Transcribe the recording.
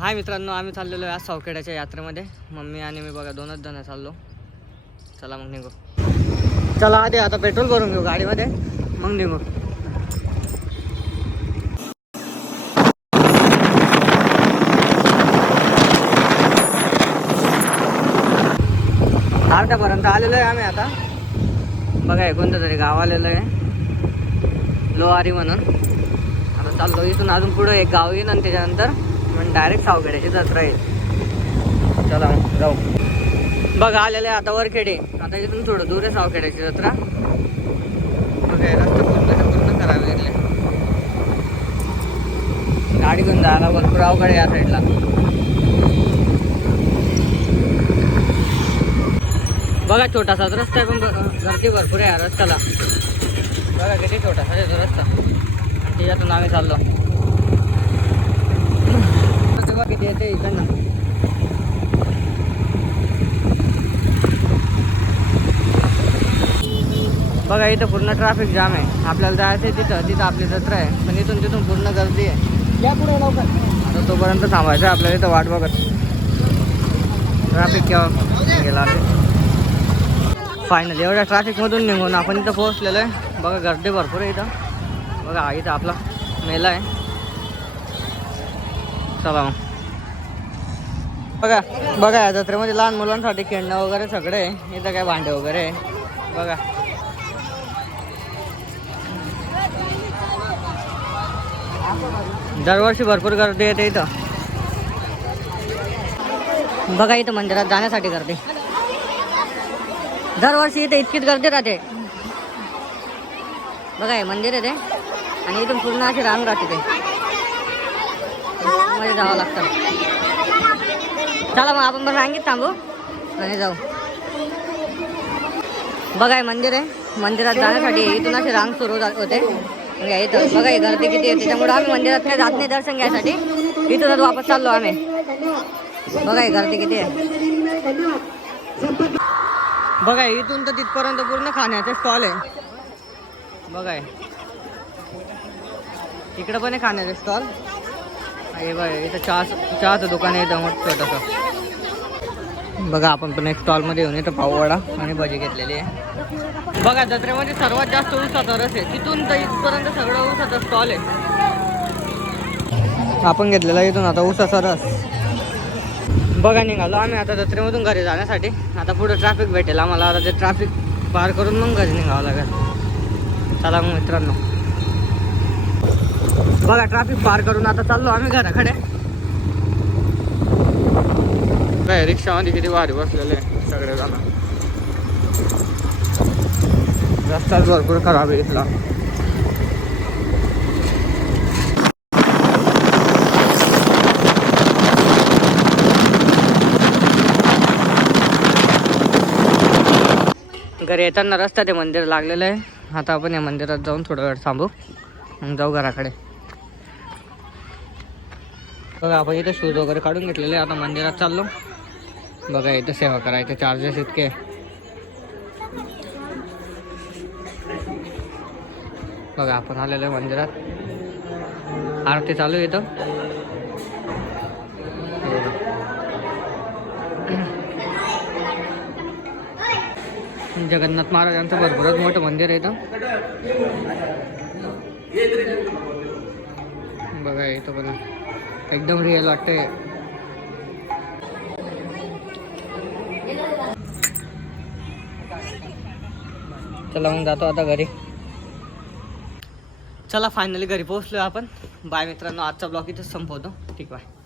हाय मित्रांनो, आम्ही चाललेलो आहे आज सावखेड्याच्या यात्रेमध्ये. मम्मी आणि मी बघा 2च जण चाललो. चला मग निघू. चला आधी आता पेट्रोल भरून घेऊ गाडीमध्ये, मग निघू. अर्ध्यापर्यंत आलेलो आहे आम्ही आता. बघा हे कोणतं तरी गाव आलेलं आहे, लोहारी म्हणून. आता चाललो इथून. अजून पुढे एक गाव येईल आणि त्याच्यानंतर मग डायरेक्ट सावखेड्याची जत्रा येईल. चला मग जाऊ. बघा आलेलं आहे आता वरखेडे. आता इथून थोडं दूर आहे सावखेड्याची जत्रा. बघा रस्ता पूर्ण खराब गेले. गाडी घेऊन जायला भरपूर अवघड आहे या साईडला. बघा छोटासाच रस्ता आहे, पण गर्दी भरपूर आहे या रस्त्याला. बघा किती छोटासा आहे तो रस्ता. त्याच्यातून आम्ही चाललो. तेव्हा किती येते इकडनं. बघा इथं पूर्ण ट्रॅफिक जाम आहे. आपल्याला जायचं आहे तिथं आपली जत्रा आहे, पण तिथून पूर्ण गर्दी आहे. या पुढे लवकर. आता तोपर्यंत थांबायचं आपल्याला इथं वाट बघत. ट्रॅफिक केव्हा गेला ते. फायनली एवढ्या ट्रॅफिकमधून निघून आपण इथं पोहोचलेलो आहे. बघा गर्दी भरपूर आहे इथं. बघा इथं आपला मेला आहे. चला मग. बघा या जत्रेमध्ये लहान मुलांसाठी खेळणं वगैरे सगळं आहे. इथं काय भांडे वगैरे आहे. बघा दरवर्षी भरपूर गर्दी येते इथं. बघा इथं मंदिरात जाण्यासाठी गर्दी. दरवर्षी इथे इतकीच गर्दी राहते. बघा हे मंदिर आहे ते, आणि इथून पूर्ण अशी रांग राहते ते. मध्ये जावं लागतं. चला मग आपण पण रांगेत थांबू आणि जाऊ. बघा हे मंदिर आहे. मंदिरात जाण्यासाठी इथून अशी रांग सुरू होते. इथं बघा ही गर्दी किती आहे. त्याच्यामुळे आम्ही मंदिरात काही जात नाही दर्शन घ्यायसाठी. इथूनच वापस चाललो आम्ही. बघा ही गर्दी किती आहे. बघा इथून तर तिथपर्यंत पूर्ण खाण्याचे स्टॉल आहे. बघा इकडं पण आहे खाण्याचे स्टॉल. हे बघा इथं चहाचं दुकान आहे इथं मोठं छोटंसं. बघा आपण पण एक स्टॉलमध्ये येऊन इथं पाववडा आणि भजी घेतलेली आहे. बघा जत्रेमध्ये सर्वात जास्त ऊसाचा रस आहे. तिथून तर इथपर्यंत सगळं ऊसाचा स्टॉल आहे. आपण घेतलेला इथून आता ऊसाचा रस. बघा निघालो आम्ही आता जत्रेमधून घरी जाण्यासाठी. आता पुढे ट्रॅफिक भेटेल आम्हाला. आता ते ट्रॅफिक पार करून मग घरी निघावं लागेल. चला मग मित्रांनो. बघा ट्रॅफिक पार करून आता चाललो आम्ही घराकडे. काय रिक्षामध्ये किती भारी बसलेले सगळे जण. रस्ता भरपूर खराब आहे इथला. घरी येताना रस्ता ते मंदिर लागलेलं आहे. आता आपण या मंदिरात जाऊन थोडा वेळ थांबू, मग जाऊ घराकडे. बघा आपण इथं शूज वगैरे काढून घेतलेले. आता मंदिरात चाललो. बघा इथं सेवा करायचे चार्जेस इतके. बघा आपण आलेलो आहे मंदिरात. आरती चालू आहे इथं. जगन्नाथ महाराजांचं भरपूरच मोठं मंदिर आहे इथं. बघा इथं पण एकदम रिअल वाटतंय. चला मग जातो आता घरी. चला फायनली घरी पोहोचलो आपण. बाय मित्रांनो, आजचा ब्लॉग इथंच संपवतो. ठीक आहे.